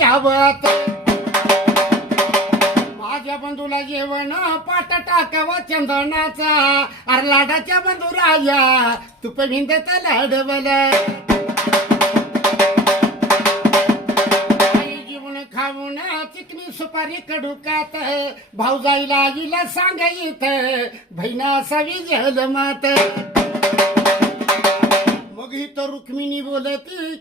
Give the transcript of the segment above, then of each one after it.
यावत माझ्या बंधूला जेवण पाट टाकावा चंदनाचा. अरे लाडाच्या बंधू राया तुप भिंदत लाडवल. आई जीवन खाऊन चिकनी सुपारी कडुकात. भाऊजाईला आईला सांगायत बहिणा असावी जलमात. मग ही तर रुक्मिणी बोलती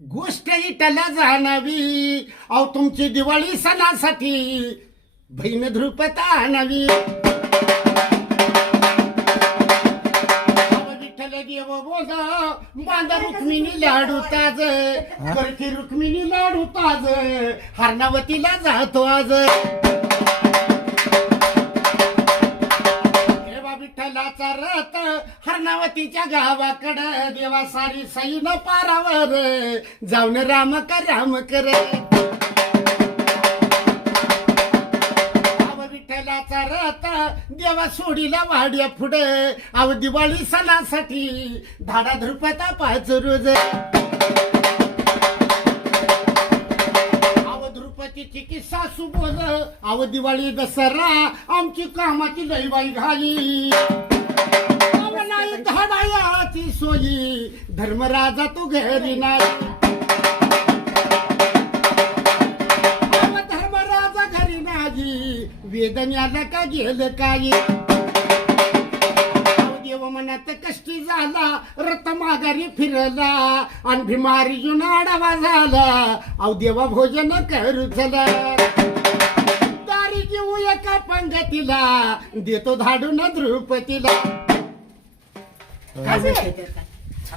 गोष्ट इटला जाणावी. अहो तुमची दिवाळी सणासाठी बहीण ध्रुपता आणावी. अहो विठ्ठल देव बोल बांधा रुक्मिणी लाडू ताज. करती रुक्मिणी लाडू ताज. हरणावतीला जातो आज. देवा विठ्ठलाचा रथ. हरणावतीच्या गावाकडं देवा सारी सैन पारावर. जाऊन राम कर राम कर. अव विठ्ठलाचा रथ देवा सोडीला वाड्या पुढे. अव दिवाळी सणासाठी धाडा धृपता पाच रोज. अव की सासू बोल. अव दिवाळी दसरा आमची कामाची दैवाई घाली. धर्मराजा तू घरी नाही धर्मराजा घरी नाही वेदन्याला का गेलं काही? देव मनात कष्टी झाला रथ माघारी फिरला आणि भिमारी जुना आडावा झाला. अव देवा भोजन करू चला दारी घेऊ एका पंगतीला देतो धाडून द्रुपतीला. काय